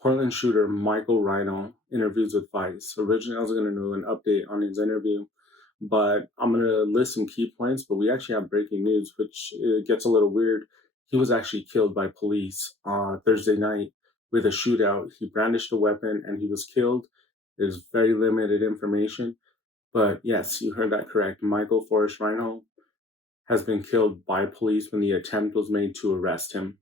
Portland shooter Michael Rhino interviews with Vice. Originally, I was going to do an update on his interview, but I'm going to list some key points. But we actually have breaking news, which gets a little weird. He was actually killed by police on Thursday night with a shootout. He brandished a weapon and he was killed. There's very limited information. But yes, you heard that correct. Michael Forrest Rhino has been killed by police when the attempt was made to arrest him.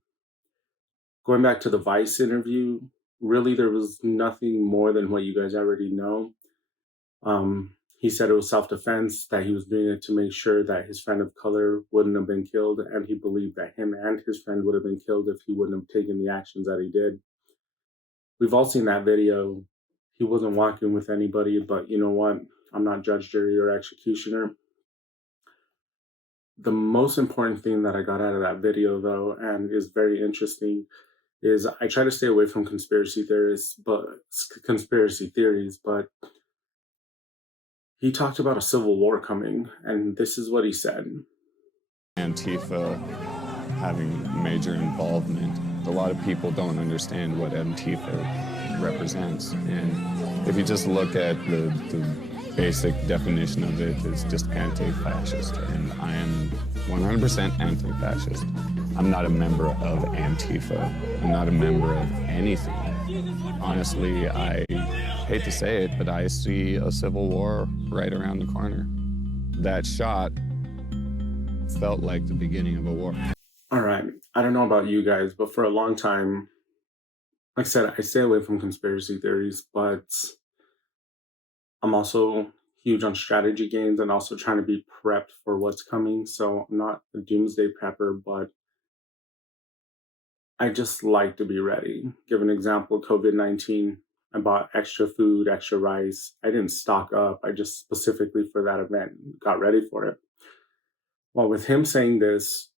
Going back to the Vice interview, really there was nothing more than what you guys already know. He said it was self-defense, that he was doing it to make sure that his friend of color wouldn't have been killed, and he believed that him and his friend would have been killed if he wouldn't have taken the actions that he did. We've all seen that video. He wasn't walking with anybody, but you know what? I'm not judge, jury, or executioner. The most important thing that I got out of that video, though, and is very interesting, is I try to stay away from conspiracy theories, but he talked about a civil war coming, and this is what he said. Antifa having major involvement. A lot of people don't understand what Antifa represents, and if you just look at the basic definition of it, it's just anti-fascist, and I am 100% anti-fascist. I'm not a member of Antifa. I'm not a member of anything. Honestly, I hate to say it, but I see a civil war right around the corner. That shot felt like the beginning of a war. All right. I don't know about you guys, but for a long time, like I said, I stay away from conspiracy theories, but I'm also huge on strategy games and also trying to be prepped for what's coming. So I'm not a doomsday prepper, but I just like to be ready. Give an example, COVID-19. I bought extra food, extra rice. I didn't stock up. I just specifically for that event got ready for it. Well, with him saying this,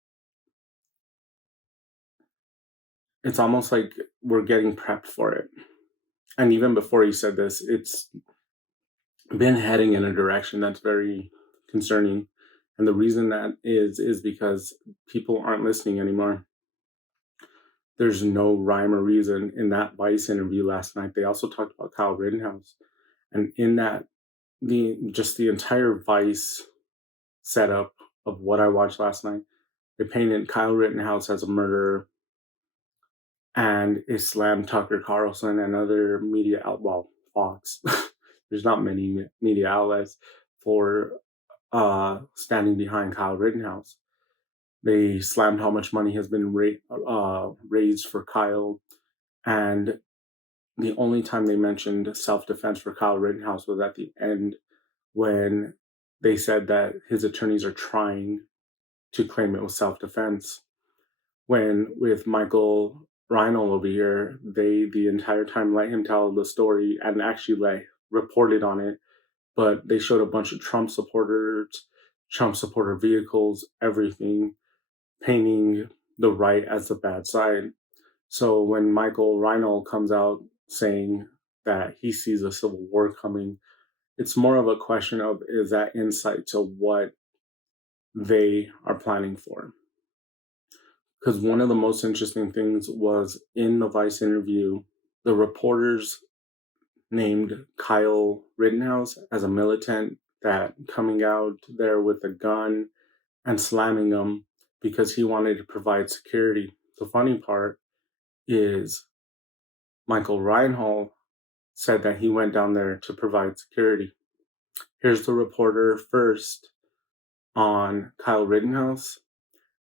it's almost like we're getting prepped for it. And even before he said this, it's been heading in a direction that's very concerning. And the reason that is because people aren't listening anymore. There's no rhyme or reason in that Vice interview last night. They also talked about Kyle Rittenhouse. And in that, the entire Vice setup of what I watched last night, they painted Kyle Rittenhouse as a murderer and it slammed Tucker Carlson and other media well, Fox. There's not many media outlets for standing behind Kyle Rittenhouse. They slammed how much money has been raised for Kyle, and the only time they mentioned self-defense for Kyle Rittenhouse was at the end when they said that his attorneys are trying to claim it was self-defense. When with Michael Rhino over here, they the entire time let him tell the story and actually reported on it, but they showed a bunch of Trump supporters, Trump supporter vehicles, everything, painting the right as the bad side. So when Michael Rhino comes out saying that he sees a civil war coming, it's more of a question of is that insight to what they are planning for. Because one of the most interesting things was in the Vice interview, the reporters named Kyle Rittenhouse as a militant that coming out there with a gun and slamming him because he wanted to provide security. The funny part is Michael Reinhold said that he went down there to provide security. Here's the reporter first on Kyle Rittenhouse,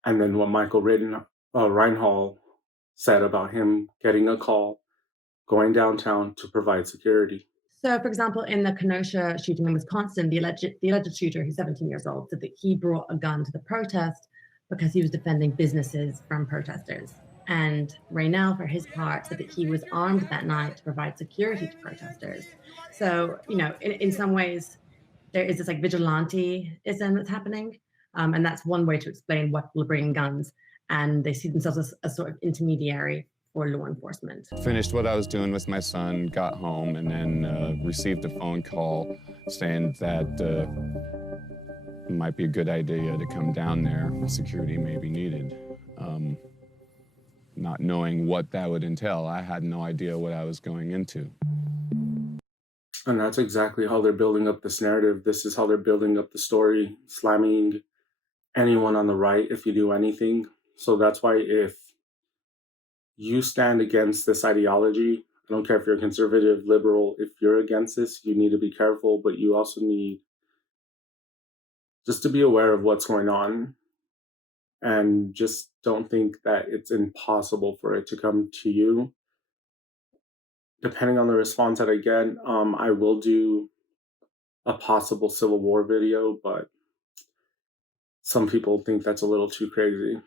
and then what Michael Reinhold said about him getting a call, going downtown to provide security. So, for example, in the Kenosha shooting in Wisconsin, the alleged shooter, who's 17 years old, said that he brought a gun to the protest because he was defending businesses from protesters. And Raynell, for his part, said that he was armed that night to provide security to protesters. So, in some ways, there is this like vigilanteism that's happening. And that's one way to explain what will bring guns. And they see themselves as a sort of intermediary for law enforcement. Finished what I was doing with my son, got home, and then received a phone call saying that it might be a good idea to come down there. Security may be needed. not knowing what that would entail. I had no idea what I was going into. And that's exactly how they're building up this narrative. This is how they're building up the story, slamming anyone on the right if you do anything. So that's why if you stand against this ideology, I don't care if you're conservative, liberal, if you're against this, you need to be careful, but you also need just to be aware of what's going on, and just don't think that it's impossible for it to come to you. Depending on the response that I get, I will do a possible civil war video, but some people think that's a little too crazy.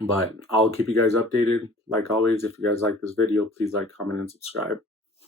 But I'll keep you guys updated. Like always, if you guys like this video, please like, comment, and subscribe.